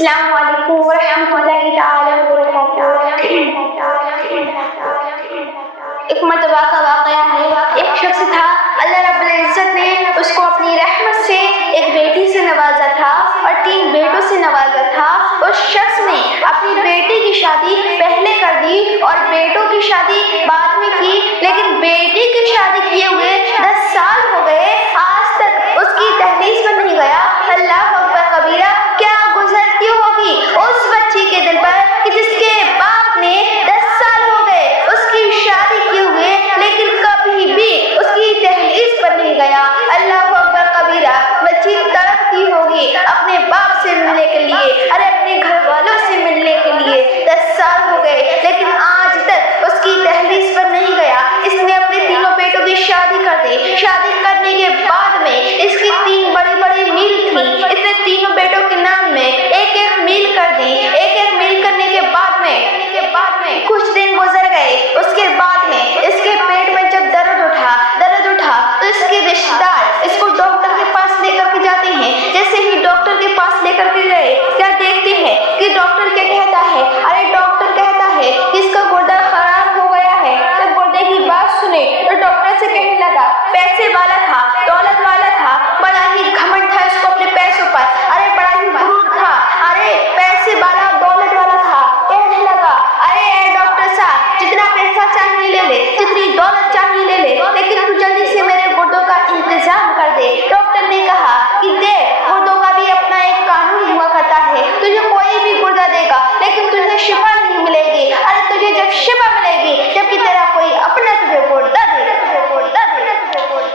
السلام علیکم ورحمۃ اللہ تعالیٰ وبرکاتہ۔ ایک مرتبہ کا واقعہ ہے، ایک شخص تھا، اللہ رب العزت نے اس کو اپنی رحمت سے ایک بیٹی سے نوازا تھا اور 3 بیٹوں سے نوازا تھا۔ اس شخص نے اپنی بیٹی کی شادی پہلے کر دی اور بیٹوں کی شادی بعد میں کی، لیکن بیٹی کی شادی کیے ہوئے 10 سال ہو گئے، آج تک اس کی دہلیز پر نہیں گیا۔ اللہ اکبر کبیرہ، کیا گزرتی ہوگی اس بچی کے دل پر کہ جس کے باپ نے 10 سال ہو گئے اس کی شادی کیے ہوئے، لیکن کبھی بھی اس کی دہلیز پر نہیں گیا۔ اللہ اکبر کبیرہ، بچی تڑپتی ہوگی اپنے باپ سے ملنے کے لیے، ارے اپنے گھر والوں سے ملنے کے لیے۔ 10 سال ہو گئے لیکن آج تک اس کی دہلیز پر نہیں گیا۔ اس نے اپنے 3 بیٹوں کی شادی کر دی۔ شادی کرنے کے بعد میں اس کی 3 بڑی بڑی میل تھی، اس نے 3 بیٹوں کے نام میں ایک ایک میل کر دی۔ ایک ایک میل کرنے کے بعد میں کچھ دن گزر گئے، اس کے بعد میں اس کے پیٹ میں جب درد اٹھا تو اس کے رشتہ دار اس کو ڈاکٹر کے پاس لے کر کے جاتے ہیں۔ جیسے ہی ڈاکٹر کے پاس لے کر کے گئے، کیا دیکھتے ہیں کہ ڈاکٹر کیا کہتا ہے، ارے ڈاکٹر کہتا ہے کہ اس کا گردہ خراب ہو گیا ہے۔ جب گردے کی بات سنے تو ڈاکٹر سے کہنے لگا، پیسے والا تھا، دولت والا تھا، بڑا ہی گھمنڈ تھا اس کو اپنے پیسوں پر، ارے بڑا ہی غرور تھا، ارے پیسے والا دولت والا تھا۔ کہنے لگا، ارے اے ڈاکٹر صاحب، جتنا پیسہ چاہیے لے لے، جتنی دولت چاہیے لے لے، لیکن تو جلدی سے میرے گردوں کا انتظام کر دے۔ ڈاکٹر نے کہا کہ دیکھ، گردوں کا بھی اپنا ایک قانون ہوا کرتا ہے، تجھے کوئی بھی گردہ دے گا لیکن تجھے شفا نہیں ملے گی۔ ارے تجھے جب شفا ملے گی جب کہ تیرا کوئی اپنا تجھے گردہ دے گا۔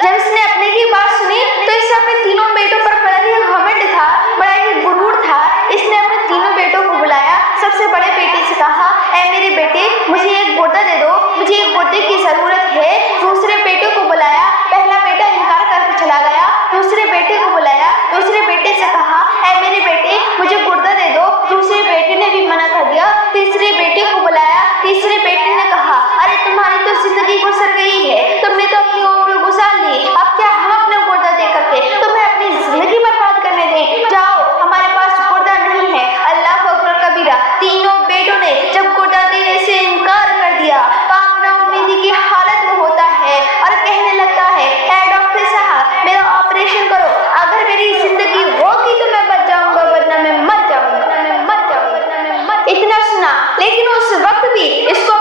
جب اس نے اپنے کی بات سنی تو اس سے اپنے 3 بیٹوں پر بڑا ہی گھمنڈ تھا، بڑا ہی غرور تھا۔ اس نے اپنے 3 بیٹوں کو بلایا، سب سے بڑے بیٹے سے کہا، اے میرے بیٹے، مجھے ایک گردہ دے دو، مجھے ایک گردے کی ضرورت ہے۔ دوسرے بیٹے کو بلایا، پہلا بیٹا انکار کر کے چلا گیا۔ دوسرے بیٹے کو بلایا، دوسرے بیٹے سے کہا، اے میرے بیٹے، مجھے گردہ دے دو۔ دوسرے بیٹے نے بھی منع کر دیا۔ تیسرے بیٹے کو بلایا، تیسرے بیٹے نے کہا، ارے تمہاری تو زندگی گزر گئی ہے، تم نے تو اپنی عمر گزار لی، اب کیا ہم اپنا گردہ دے کر کے تمہیں اپنی زندگی برباد کرنے دیں؟ جاؤ، ہمارے پاس گردہ نہیں ہے۔ اللہ اکبر کبیرہ، 3 بیٹوں نے جب گردہ دینے سے انکار کر دیا، کام نا امیدی کی حالت میں ہوتا ہے اور کہنے لگتا ہے، اے ڈاکٹر صاحب، میرا آپریشن کرو، اگر میری زندگی ہوگی تو میں بچ جاؤں گا، ورنہ میں مر جاؤں گا۔ اتنا سنا لیکن اس وقت بھی اس کو